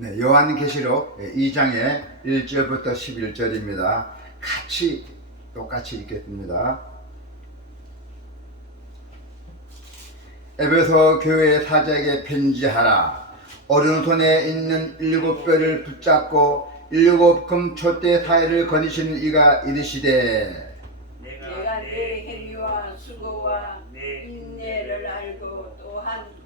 네, 요한계시록 2장의 1절부터 11절입니다. 같이 똑같이 읽겠습니다. 에베소 교회 사자에게 편지하라. 오른손에 있는 7뼈를 붙잡고 7 금촛대 사이를 거니시는 이가 이르시되 내가 내 행위와 수고와 인내를 알고 또한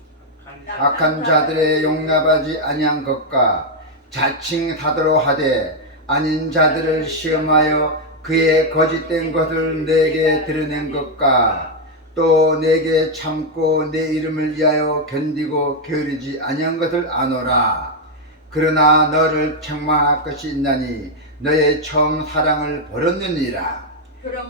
악한 자들의 용납하지 아니한 것과 자칭 사도로 하되 아닌 자들을 시험하여 그의 거짓된 것을 내게 드러낸 것과 또 내게 참고 내 이름을 위하여 견디고 게으르지 아니한 것을 아노라. 그러나 너를 책망할 것이 있나니 너의 처음 사랑을 버렸느니라.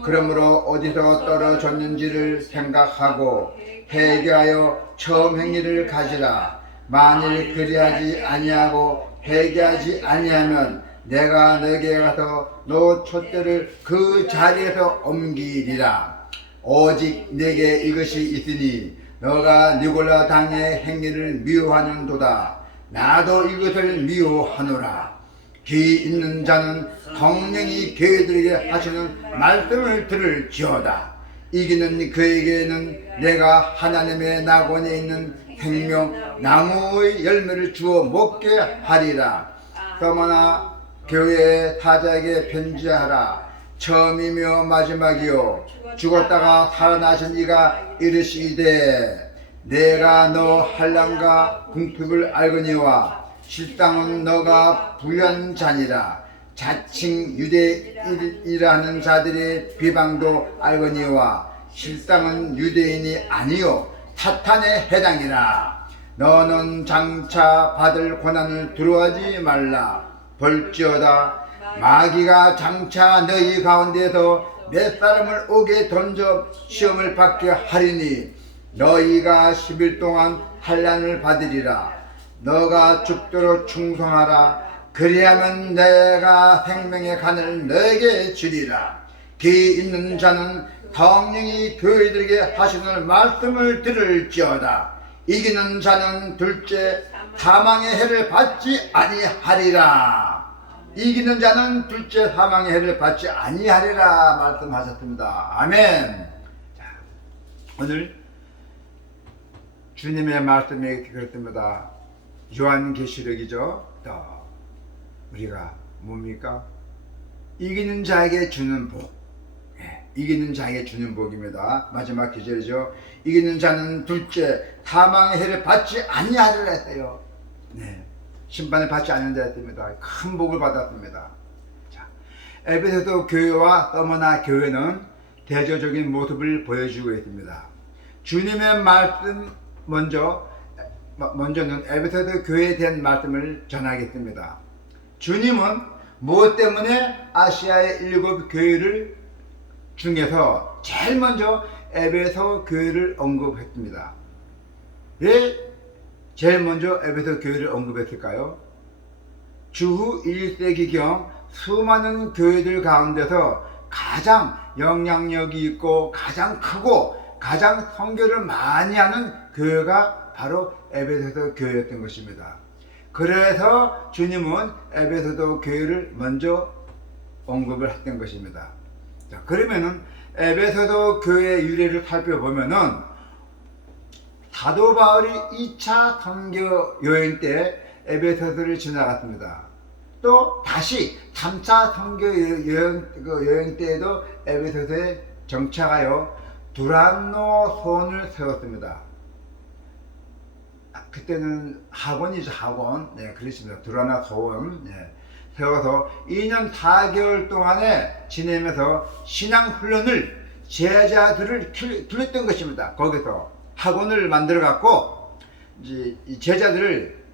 그러므로 어디서 떨어졌는지를 생각하고 회개하여 처음 행위를 가지라. 만일 그리하지 아니하고 회개하지 아니하면 내가 너에게 가서 너 촛대를 그 자리에서 옮기리라. 오직 내게 이것이 있으니 너가 니골라 당의 행위를 미워하는도다. 나도 이것을 미워하노라. 귀 있는 자는 성령이 교회들에게 하시는 말씀을 들을지어다. 이기는 그에게는 내가 하나님의 낙원에 있는 생명 나무의 열매를 주어 먹게 하리라. 서머나 교회 사자에게 편지하라. 처음이며 마지막이요 죽었다가 살아나신 이가 이르시되 내가 너 한량과 궁핍을 알거니와 실상은 너가 부유한 자니라. 자칭 유대인이라는 자들의 비방도 알거니와 실상은 유대인이 아니요 사탄에 해당이라. 너는 장차 받을 고난을 두려워하지 말라. 볼지어다 마귀가 장차 너희 가운데서 몇 사람을 옥에 던져 시험을 받게 하리니 너희가 10일 동안 환난을 받으리라. 너가 죽도록 충성하라. 그리하면 내가 생명의 간을 너에게 주리라. 귀 있는 자는 성령이 교회들에게 하시는 말씀을 들을지어다. 이기는 자는 둘째 사망의 해를 받지 아니하리라. 이기는 자는 둘째 사망의 해를 받지 아니하리라 말씀하셨습니다. 아멘. 자, 오늘 주님의 말씀이 그렇습니다. 요한계시록이죠. 또 우리가 뭡니까? 이기는 자에게 주는 복. 이기는 자에게 주는 복입니다. 마지막 기절이죠. 이기는 자는 둘째 사망의 해를 받지 아니하리라 했어요. 네. 심판을 받지 않는다 했습니다. 큰 복을 받았습니다. 자, 에베소서 교회와 서머나 교회는 대조적인 모습을 보여주고 있습니다. 주님의 말씀 먼저는 에베소서 교회에 대한 말씀을 전하겠습니다. 주님은 무엇 때문에 아시아의 7 교회를 중에서 제일 먼저 에베소 교회를 언급했습니다. 왜 제일 먼저 에베소 교회를 언급했을까요? 주후 1세기경 수많은 교회들 가운데서 가장 영향력이 있고 가장 크고 가장 선교를 많이 하는 교회가 바로 에베소 교회였던 것입니다. 그래서 주님은 에베소 교회를 먼저 언급을 했던 것입니다. 자, 그러면은 에베소 교회의 유래를 살펴보면은 사도 바울이 2차 선교 여행 때 에베소서를 지나갔습니다. 또 다시 3차 선교 여행 때에도 에베소서에 정착하여 두란노 소원을 세웠습니다. 그때는 학원이죠, 학원. 네, 그렇습니다. 두란노 소원. 네, 세워서 2년 4개월 동안에 지내면서 신앙 훈련을 제자들을 길렀던 것입니다. 거기서 학원을 만들어 갖고 이제 이 제자들을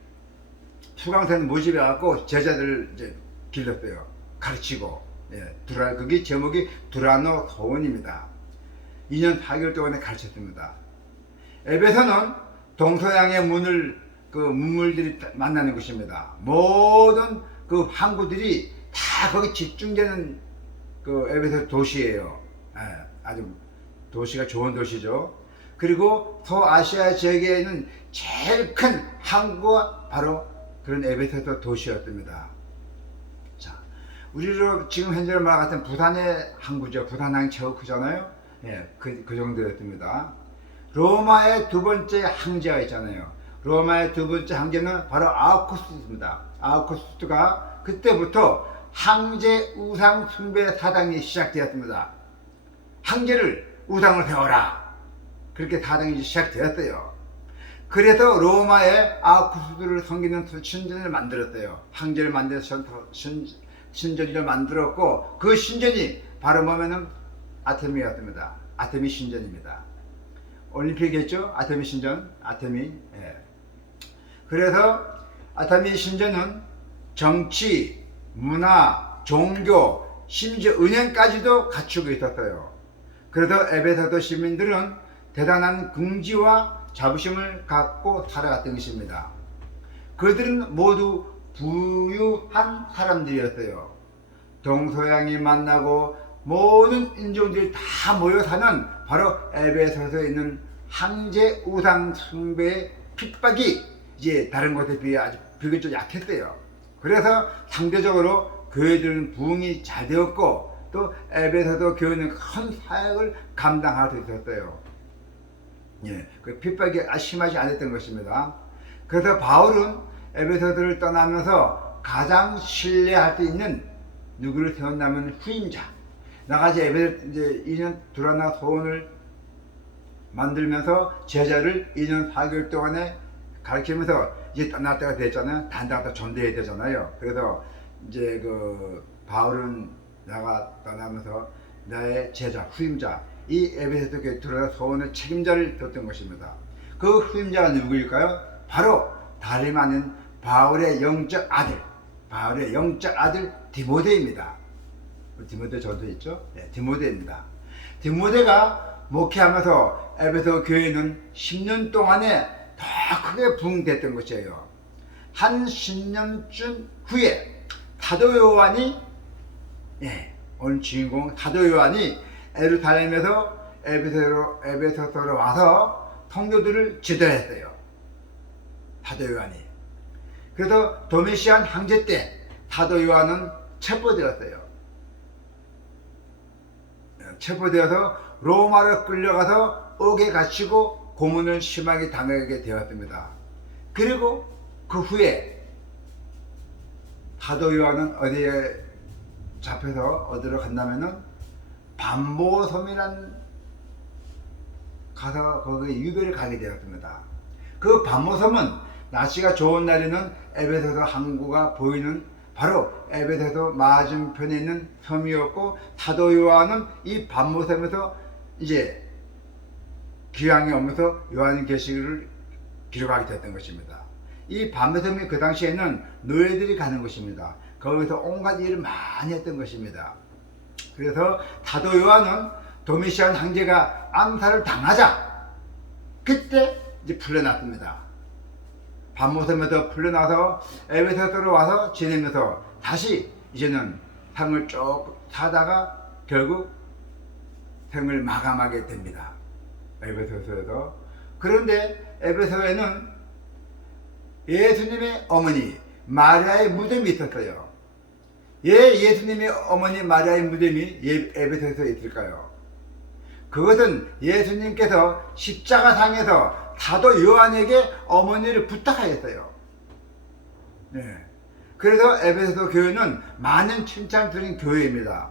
수강생 모집해 갖고 제자들을 이제 길렀어요. 가르치고. 예, 그게 제목이 두라노 소원입니다. 2년 4개월 동안에 가르쳤습니다. 에베소는 동서양의 문물들이 만나는 곳입니다. 모든 그 항구들이 다 거기 집중되는 그 에베소 도시예요. 예, 아주 도시가 좋은 도시죠. 그리고 서아시아 지역에 있는 제일 큰 항구가 바로 그 그런 에베소서 도시였답니다. 자, 우리로 지금 현재로 말 같은 부산의 항구죠. 부산항이 최고 크잖아요. 예, 그 정도였답니다. 로마의 두 번째 황제가 있잖아요. 로마의 두 번째 황제는 바로 아우구스투스입니다. 아우구스투스가 그때부터 황제 우상 숭배 사당이 시작되었습니다. 황제를 우상을 세워라. 그렇게 사당이 시작되었어요. 그래서 로마에 아우구스투스를 섬기는 신전을 만들었어요. 황제를 만들어서 신전을 만들었고, 그 신전이 바로 뭐냐면 아테미였습니다. 아테미 신전입니다. 올림픽이겠죠? 아테미 신전, 아테미. 예. 그래서 아테미 신전은 정치, 문화, 종교, 심지어 은행까지도 갖추고 있었어요. 그래서 에베소도 시민들은 대단한 긍지와 자부심을 갖고 살아갔던 것입니다. 그들은 모두 부유한 사람들이었어요. 동서양이 만나고 모든 인종들이 다 모여 사는 바로 에베소서에 있는 황제 우상 숭배의 핍박이 이제 다른 곳에 비해 아주 비교적 약했어요. 그래서 상대적으로 교회들은 부흥이 잘 되었고, 또 에베소서 교회는 큰 사역을 감당할 수 있었어요. 예, 그 핍박이 심하지 않았던 것입니다. 그래서 바울은 에베소서를 떠나면서 가장 신뢰할 수 있는 누구를 세웠냐면 후임자. 나같이 이제 2년 두라나 소원을 만들면서 제자를 2년 4개월 동안에 가르치면서 이제 떠날 때가 됐잖아요. 단장도 전도해야 되잖아요. 그래서 이제 그 바울은 나가 떠나면서 나의 제자, 후임자, 이 에베소서 교회 두라나 소원의 책임자를 뒀던 것입니다. 그 후임자가 누구일까요? 바로 다름 아닌 바울의 영적 아들 디모데입니다. 디모데 저도 있죠? 네, 디모데입니다. 디모데가 목회하면서 에베소 교회는 10년 동안에 더 크게 부흥됐던 것이에요. 한 10년쯤 후에 사도 요한이, 오늘 주인공 사도 요한이 예루살렘에서 에베소서로 와서 성도들을 지도했어요. 사도 요한이. 그래서 도미시안 황제 때 사도 요한은 체포되었어요. 체포되어서 로마로 끌려가서 옥에 갇히고 고문을 심하게 당하게 되었습니다. 그리고 그 후에 사도 요한은 어디에 잡혀서 어디로 간다면은 반모섬이란 가서 거기 유배를 가게 되었습니다. 그 반모섬은 날씨가 좋은 날에는 에베소서 항구가 보이는 바로 에베소서 맞은편에 있는 섬이었고, 사도 요한은 이 반모섬에서 이제 귀향이 오면서 요한계시를 기록하게 됐던 것입니다. 이 반모섬이 그 당시에는 노예들이 가는 곳입니다. 거기서 온갖 일을 많이 했던 것입니다. 그래서 사도 요한은 도미시안 황제가 암살을 당하자 그때 이제 풀려났습니다. 반모섬에서 풀려나서 에베소서로 와서 지내면서 다시 이제는 삶을 쭉 사다가 결국 생을 마감하게 됩니다. 에베소서에서. 그런데 에베소에는 예수님의 어머니 마리아의 무덤이 있었어요. 예수님의 어머니 마리아의 무덤이 에베소서에 있을까요? 그것은 예수님께서 십자가상에서 사도 요한에게 어머니를 부탁하였어요. 네. 그래서 에베소 교회는 많은 칭찬을 들은 교회입니다.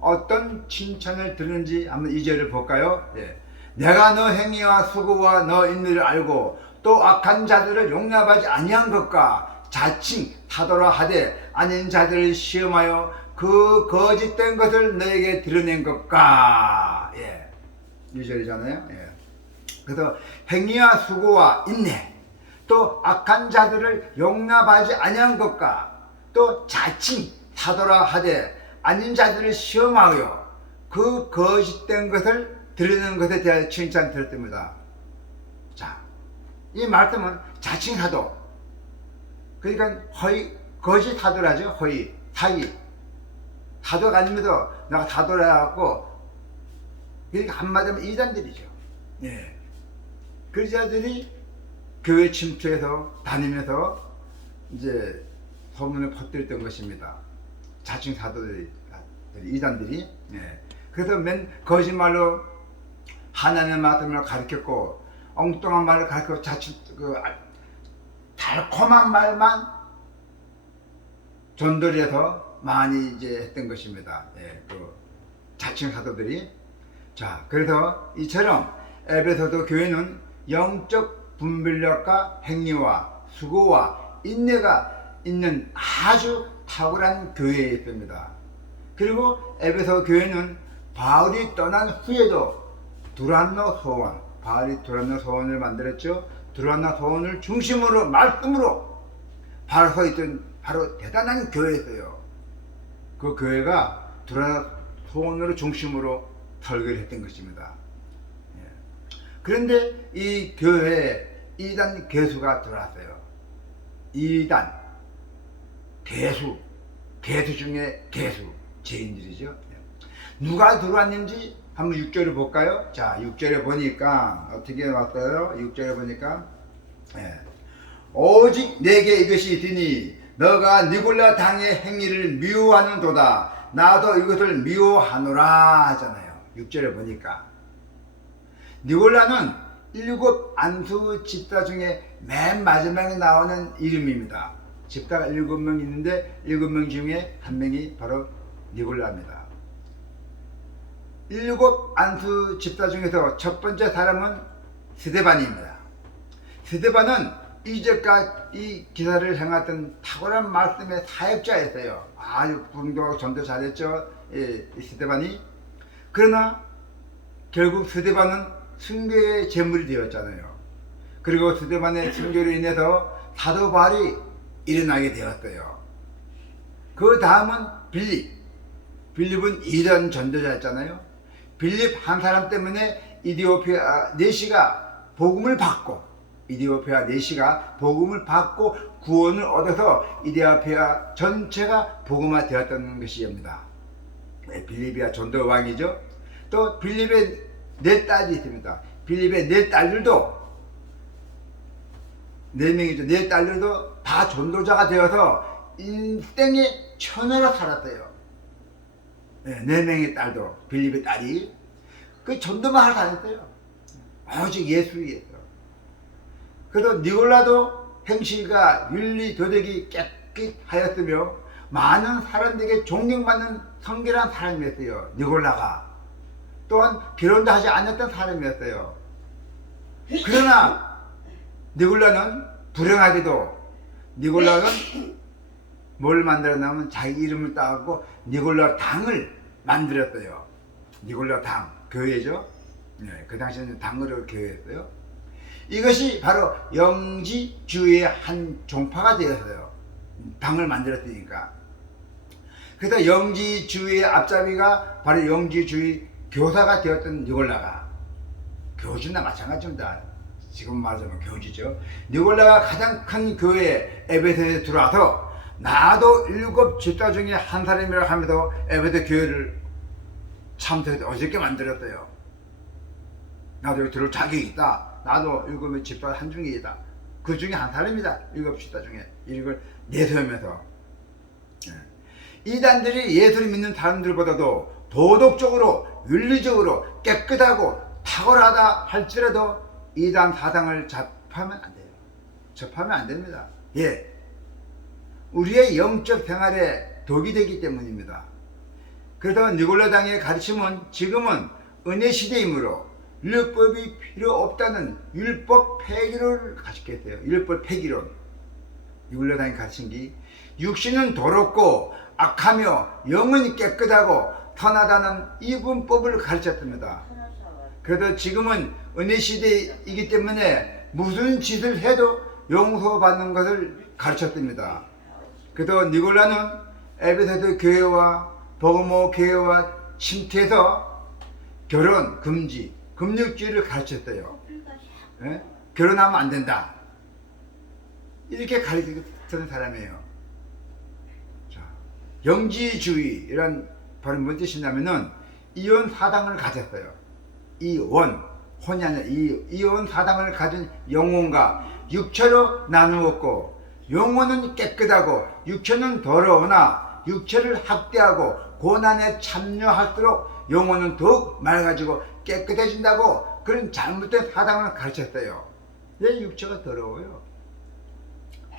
어떤 칭찬을 들은지 한번 2절을 볼까요? 네. 내가 너 행위와 수고와 너 인내를 알고 또 악한 자들을 용납하지 아니한 것과 자칭 사도라 하되 아닌 자들을 시험하여 그 거짓된 것을 너에게 드러낸 것과. 예. 2절이잖아요. 예. 그래서 행위와 수고와 인내, 또 악한 자들을 용납하지 아니한 것과 또 자칭 사도라 하되 아닌 자들을 시험하여 그 거짓된 것을 드러내는 것에 대해 칭찬 드렸습니다. 자, 이 말씀은 자칭 사도, 그러니까 허위, 거짓 사도라죠. 허위, 사기. 사도가 아니면서 내가 사도라 갖고, 그러니까 한마디면 이단들이죠. 예. 그 자들이 교회 침투해서 다니면서 이제 소문을 퍼뜨렸던 것입니다. 자칭 사도들이, 이단들이. 예. 그래서 맨 거짓말로 하나님의 말씀을 가르쳤고 엉뚱한 말을 가르쳐 자칭 달콤한 말만 전도를 해서 많이 이제 했던 것입니다. 예, 자칭 사도들이. 자, 그래서 이처럼 에베소도 교회는 영적 분별력과 행위와 수고와 인내가 있는 아주 탁월한 교회였습니다. 그리고 에베소 교회는 바울이 떠난 후에도 두란노 소원, 바울이 두란노 소원을 만들었죠. 두란노 소원을 중심으로 말씀으로 바로 서 있던 바로 대단한 교회였어요. 그 교회가 두란노 소원으로 중심으로 설교를 했던 것입니다. 예. 그런데 이 교회에 이단 개수가 들어왔어요. 이단 개수 중에 개수 죄인들이죠. 누가 들어왔는지 한번 6절을 볼까요? 자, 6절에 보니까 어떻게 왔어요? 6절에 보니까 오직 내게 이것이 있으니 너가 니골라 당의 행위를 미워하는도다. 나도 이것을 미워하노라 하잖아요. 6절에 보니까 니골라는 일곱 안수 집사 중에 맨 마지막에 나오는 이름입니다. 집사가 7명 있는데 7명 중에 한 명이 바로 니골라입니다. 7 안수 집사 중에서 첫 번째 사람은 스데반입니다. 스데반은 이제까지 이 기사를 행했던 탁월한 말씀의 사역자였어요. 아주 분도 전도 잘했죠. 스데반이. 그러나 결국 스데반은 순교의 제물이 되었잖아요. 그리고 스데반의 순교로 인해서 사도 바울이 일어나게 되었어요. 그 다음은 빌립은 이전 전도자였잖아요. 빌립 한 사람 때문에 이디오피아 내시가 복음을 받고 구원을 얻어서 이디오피아 전체가 복음화 되었다는 것입니다. 빌립이야 전도 왕이죠. 또 빌립의 4딸이 있습니다. 빌립의 4딸들도 4명이죠. 4딸들도 다 전도자가 되어서 인생의 천하로 살았어요. 4명의 딸도, 빌립의 딸이 그 전도만 하러 다녔어요. 오직 예수 위해서. 그래서 니골라도 행실과 윤리 도덕이 깨끗하였으며 많은 사람들에게 존경받는 성결한 사람이었어요. 니골라가. 또한 결혼도 하지 않았던 사람이었어요. 그러나 니골라는 불행하게도 니골라는 뭘 만들었냐면 자기 이름을 따갖고 니골라 당을 만들었어요. 니골라 당, 교회죠. 네, 그 당시에는 당으로 교회였어요. 이것이 바로 영지주의의 한 종파가 되었어요. 당을 만들었으니까. 그래서 영지주의의 앞잡이가 바로 영지주의 교사가 되었던 니골라가, 교주나 마찬가지입니다. 지금 말하자면 교주죠. 니골라가 가장 큰 교회 에베소에 들어와서 나도 7 집사 중에 한 사람이라고 하면서 에베소 교회를 참 어저께 만들었어요. 나도 여기 들어올 자격이 있다. 나도 7 집사 한 중이다. 그 중에 한 사람이다. 7 집사 중에. 이걸 내세우면서 이단들이 예수를 믿는 사람들보다도 도덕적으로 윤리적으로 깨끗하고 탁월하다 할지라도 이단 사상을 접하면 안 돼요. 접하면 안 됩니다. 예, 우리의 영적 생활에 독이 되기 때문입니다. 그래서 니골라 당의 가르침은 지금은 은혜 시대이므로 율법이 필요 없다는 율법 폐기론을 가르쳤어요. 율법 폐기론. 니골라 당이 가르친 게 육신은 더럽고 악하며 영은 깨끗하고 선하다는 이분법을 가르쳤습니다. 그래도 지금은 은혜 시대이기 때문에 무슨 짓을 해도 용서받는 것을 가르쳤습니다. 그래도 니골라는 에베소서 교회와 버가모 교회와 침투해서 결혼 금지, 금육주의를 가르쳤어요. 예? 결혼하면 안 된다. 이렇게 가르치는 사람이에요. 자, 영지주의, 바로 뭔 뜻이냐면은 이혼 사당을 가졌어요. 혼이 아니라 이혼 사당을 가진 영혼과 육체로 나누었고 영혼은 깨끗하고 육체는 더러우나 육체를 학대하고 고난에 참여할수록 영혼은 더욱 맑아지고 깨끗해진다고 그런 잘못된 사상을 가르쳤어요. 왜 육체가 더러워요?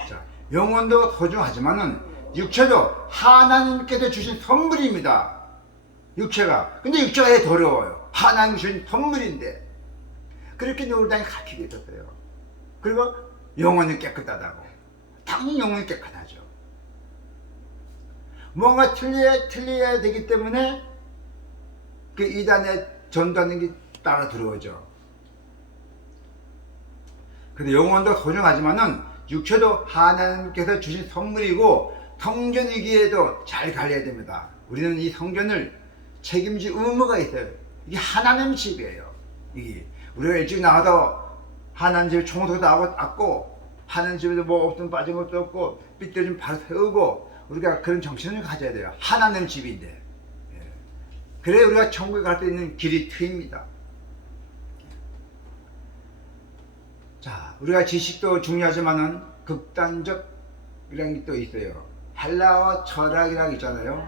자, 영혼도 소중하지만은 육체도 하나님께서 주신 선물입니다. 육체가. 근데 육체가 왜 더러워요? 하나님 주신 선물인데. 그렇게 누구당이 가르치게 있었어요. 그리고 영혼이 깨끗하다고. 당연히 영혼이 깨끗하죠. 뭔가 틀려야 되기 때문에 그 이단에 전도하는 게 따라 들어오죠. 근데 영혼도 소중하지만은 육체도 하나님께서 주신 선물이고 성전이기에도 잘 관리해야 됩니다. 우리는 이 성전을 책임질 의무가 있어요. 이게 하나님 집이에요. 이게 우리가 일찍 나가도 하나님 집에 청소도 하고 하나님 집에도 뭐 없으면 빠진 것도 없고 삐뚤어지면 바로 세우고 우리가 그런 정신을 가져야 돼요. 하나님 집인데. 그래야 우리가 천국에 갈 수 있는 길이 트입니다. 자, 우리가 지식도 중요하지만은 극단적이라는 게 또 있어요. 헬라어 철학이라고 있잖아요.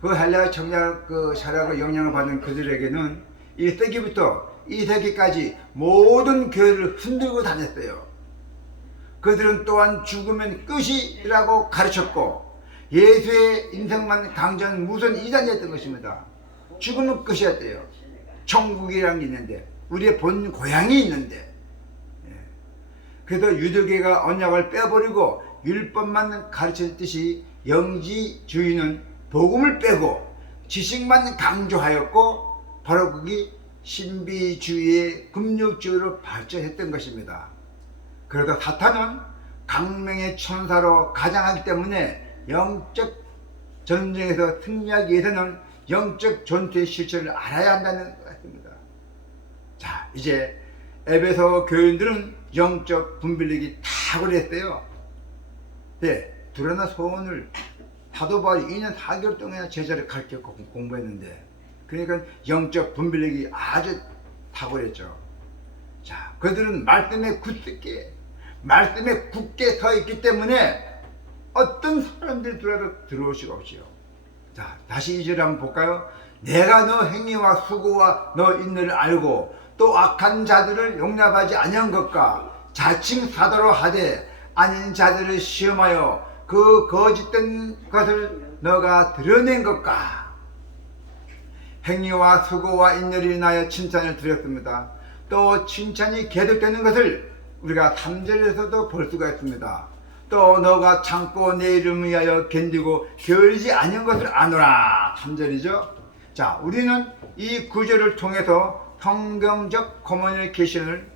그 헬라어 철학의 영향을 받는 그들에게는 1세기부터 2세기까지 모든 교회를 흔들고 다녔어요. 그들은 또한 죽으면 끝이라고 가르쳤고 예수의 인생만 강조한 무슨 이단이었던 것입니다. 죽으면 끝이었대요. 천국이라는 게 있는데 우리의 본 고향이 있는데 그래서 유대교가 언약을 빼버리고 율법만 가르쳤듯이 영지주의는 복음을 빼고 지식만 강조하였고 바로 그게 신비주의의 금욕주의로 발전했던 것입니다. 그러다 사탄은 강명의 천사로 가장하기 때문에 영적 전쟁에서 승리하기 위해서는 영적 전투의 실체를 알아야 한다는 것 같습니다. 자, 이제 에베소 교인들은 영적 분별력이 탁월했어요. 네, 두라나 소원을 사도 바울이 2년 4개월 동안 제자를 가르쳐 공부했는데 그러니까 영적 분별력이 아주 탁월했죠. 자, 그들은 말씀에 굳게 서 있기 때문에 어떤 사람들이 들어와도 들어올 수가 없지요. 자, 다시 2절 한번 볼까요? 내가 너 행위와 수고와 너 인내를 알고 또 악한 자들을 용납하지 아니한 것과 자칭 사도로 하되 아닌 자들을 시험하여 그 거짓된 것을 너가 드러낸 것과 행위와 수고와 인내를 인하여 칭찬을 드렸습니다. 또 칭찬이 계속되는 것을 우리가 3절에서도 볼 수가 있습니다. 또 너가 참고 내 이름을 위하여 견디고 게으르지 아니한 것을 아노라. 3절이죠. 자, 우리는 이 구절을 통해서 성경적 커뮤니케이션을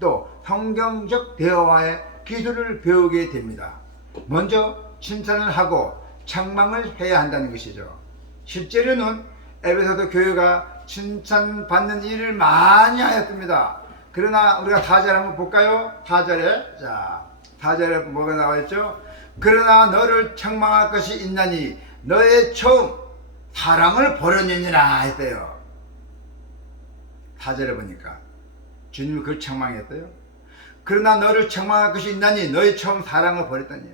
또 성경적 대화의 기술을 배우게 됩니다. 먼저 칭찬을 하고 책망을 해야 한다는 것이죠. 실제로는 에베소도 교회가 칭찬받는 일을 많이 하였습니다. 그러나 우리가 4절 한번 볼까요? 4절에 자, 4절에 뭐가 나와 있죠? 그러나 너를 책망할 것이 있나니 너의 처음 사랑을 버렸느니라 했어요. 4절에 보니까 주님이 그걸 책망했어요. 그러나 너를 책망할 것이 있나니 너의 처음 사랑을 버렸다니.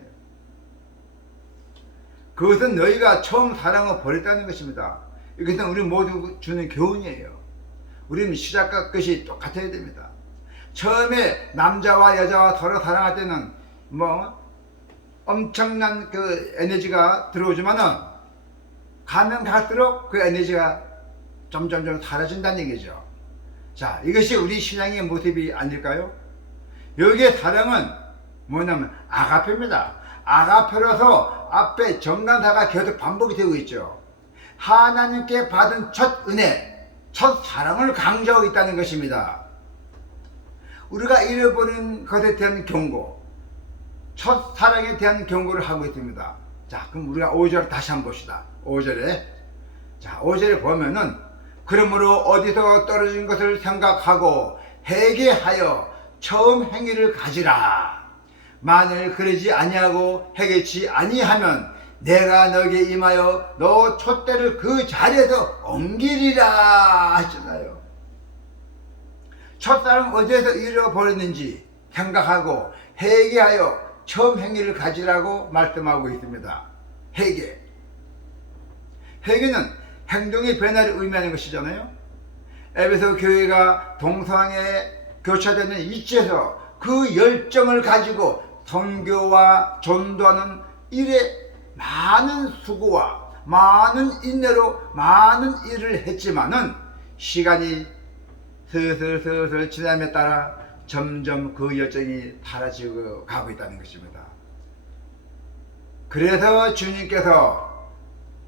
그것은 너희가 처음 사랑을 버렸다는 것입니다. 이것은 우리 모두 주는 교훈이에요. 우리는 시작과 끝이 똑같아야 됩니다. 처음에 남자와 여자와 서로 사랑할 때는 뭐 엄청난 그 에너지가 들어오지만은 가면 갈수록 그 에너지가 점점 사라진다는 얘기죠. 자, 이것이 우리 신앙의 모습이 아닐까요? 여기에 사랑은 뭐냐면 아가페입니다. 아가페로서 앞에 정관사가 계속 반복이 되고 있죠. 하나님께 받은 첫 은혜, 첫 사랑을 강조하고 있다는 것입니다. 우리가 잃어버린 것에 대한 경고, 첫 사랑에 대한 경고를 하고 있습니다. 자, 그럼 우리가 5절 다시 한번 봅시다. 5절에 자, 5절에 보면은 그러므로 어디서 떨어진 것을 생각하고 회개하여 처음 행위를 가지라. 만일 그러지 아니하고 회개치 아니하면 내가 너에게 임하여 너 촛대를 그 자리에서 옮기리라 하셨나요? 첫사랑 어디에서 잃어버렸는지 생각하고 회개하여 처음 행위를 가지라고 말씀하고 있습니다. 회개. 회개는 행동의 변화를 의미하는 것이잖아요. 에베소 교회가 동성애 교차되는 이치에서 그 열정을 가지고 선교와 전도하는 일에 많은 수고와 많은 인내로 많은 일을 했지만은 시간이 슬슬 지남에 따라 점점 그 열정이 사라지고 가고 있다는 것입니다. 그래서 주님께서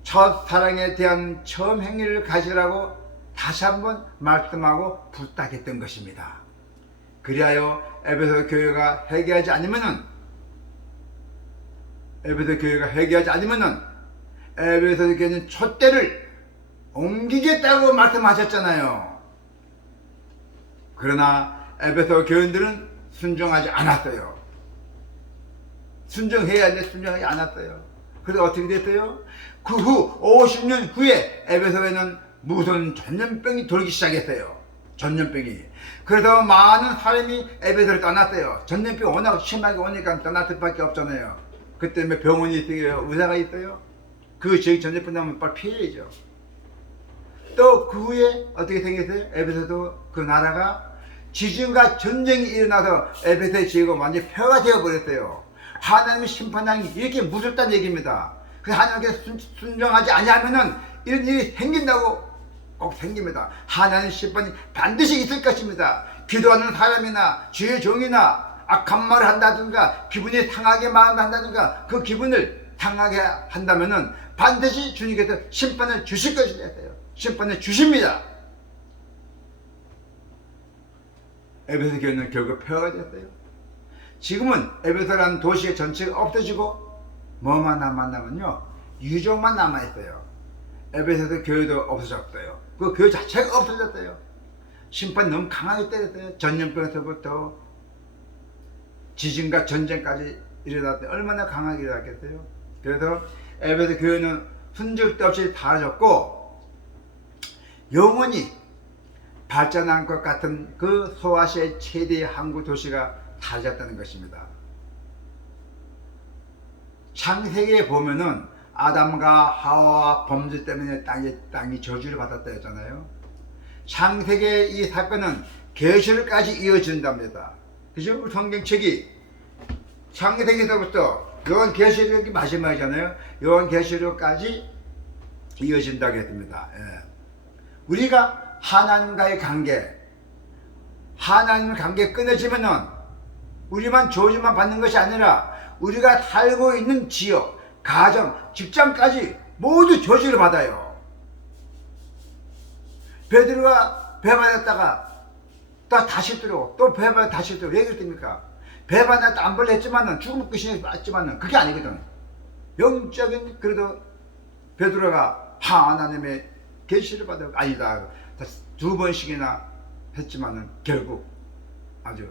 첫 사랑에 대한 처음 행위를 가지라고 다시 한번 말씀하고 부탁했던 것입니다. 그리하여 에베소 교회가 회개하지 않으면은 에베소 교회는 촛대를 옮기겠다고 말씀하셨잖아요. 그러나 에베소 교인들은 순종하지 않았어요. 순종해야 하는데 순종하지 않았어요. 그래서 어떻게 됐어요? 그 후 50년 후에 에베소에는 무슨 전염병이 돌기 시작했어요. 전염병이. 그래서 많은 사람이 에베소를 떠났어요. 전염병이 워낙 심하게 오니까 떠날 수밖에 없잖아요. 그 때문에 병원이 있어요. 의사가 있어요. 그 지역 전염병 나면 빨리 피해야죠. 또 그 후에 어떻게 생겼어요? 에베소도 그 나라가 지진과 전쟁이 일어나서 에베소의 지역은 완전히 폐허가 되어버렸어요. 하나님의 심판이 이렇게 무섭다는 얘기입니다. 그래서 하나님께 순종하지 아니하면은 이런 일이 생긴다고 꼭 생깁니다. 하나님의 심판이 반드시 있을 것입니다. 기도하는 사람이나 주의 종이나 악한 말을 한다든가 기분이 상하게 말을 한다든가 그 기분을 상하게 한다면은 반드시 주님께서 심판을 주실 것이라 했어요. 심판을 주십니다. 에베소 교회는 결국 폐허가 됐어요. 지금은 에베소라는 도시의 전체가 없어지고 뭐만 남았냐면요, 유적만 남아있어요. 에베소도 교회도 없어졌어요. 그 교회 자체가 없어졌어요. 심판 너무 강하게 때렸어요. 전염병에서부터 지진과 전쟁까지 일어났을 때 얼마나 강하게 일어났겠어요. 그래서 에베소 교회는 흔적도 없이 사라졌고 영원히 발전한 것 같은 그 소아시아의 최대의 항구 도시가 사라졌다는 것입니다. 창세기에 보면은 아담과 하와와 범죄 때문에 땅이 저주를 받았다 했잖아요. 창세기의 이 사건은 계시록까지 이어진답니다. 그죠? 성경책이 창세기에서부터 요한계시록이 마지막이잖아요. 요한계시록까지 이어진다고 했습니다. 예. 우리가 하나님과의 관계, 하나님의 관계 끊어지면은 우리만 저주만 받는 것이 아니라 우리가 살고 있는 지역, 가정, 직장까지 모두 저주를 받아요. 베드로가 배 받았다가 또 다시 들어오고 또 배 받아 다시 들어오고 왜 그랬습니까? 배 받았다 안 벌렸지만은 죽음 끝이 맞지만은 그게 아니거든. 영적인 그래도 베드로가 하나님의 계시를 받아 아니다. 두 번씩이나 했지만은 결국 아주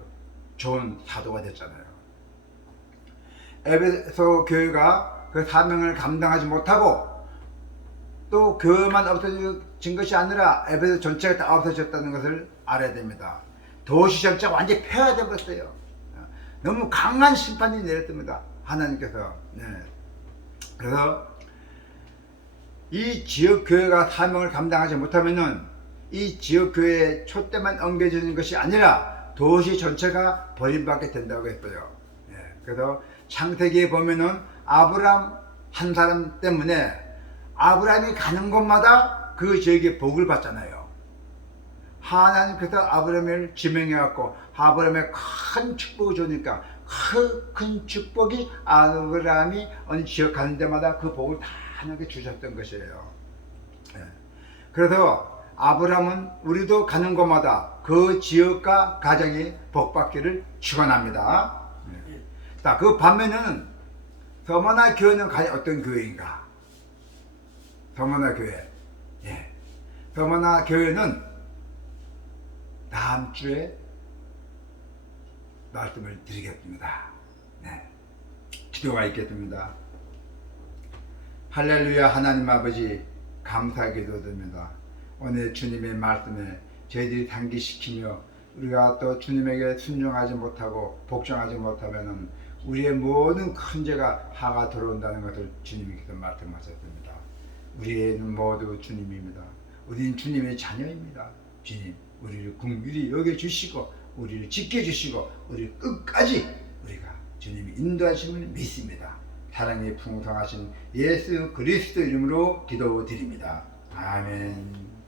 좋은 사도가 됐잖아요. 에베소 교회가 그 사명을 감당하지 못하고 또 교회만 없어진 것이 아니라 에베소 전체가 다 없어졌다는 것을 알아야 됩니다. 도시 전체가 완전히 폐허되어 버렸어요. 너무 강한 심판이 내렸습니다. 하나님께서. 네. 그래서 이 지역 교회가 사명을 감당하지 못하면은 이 지역 교회의 촛대만 엉겨지는 것이 아니라 도시 전체가 버림받게 된다고 했어요. 네. 그래서 창세기에 보면은 아브람 한 사람 때문에 아브람이 가는 곳마다 그 지역에 복을 받잖아요. 하나님께서 아브람을 지명해갖고 아브람의 큰 축복을 주니까 그 큰 축복이 아브람이 어느 지역 가는 데마다 그 복을 다 하나님께 주셨던 것이에요. 네. 그래서 아브람은 우리도 가는 곳마다 그 지역과 가정이 복받기를 축원합니다. 네. 자, 그 반면에는 서머나 교회는 과연 어떤 교회인가? 서머나 교회. 예. 서머나 교회는 다음 주에 말씀을 드리겠습니다. 네. 기도가 있겠습니다. 할렐루야. 하나님 아버지 감사 기도드립니다. 오늘 주님의 말씀에 저희들이 상기시키며 우리가 또 주님에게 순종하지 못하고 복종하지 못하면은 우리의 모든 큰 죄가 하가 들어온다는 것을 주님께서 말씀하셨습니다. 우리는 모두 주님입니다. 우리는 주님의 자녀입니다. 주님, 우리를 긍휼히 여겨주시고 우리를 지켜주시고 우리를 끝까지 우리가 주님이 인도하심을 믿습니다. 사랑이 풍성하신 예수 그리스도 이름으로 기도드립니다. 아멘.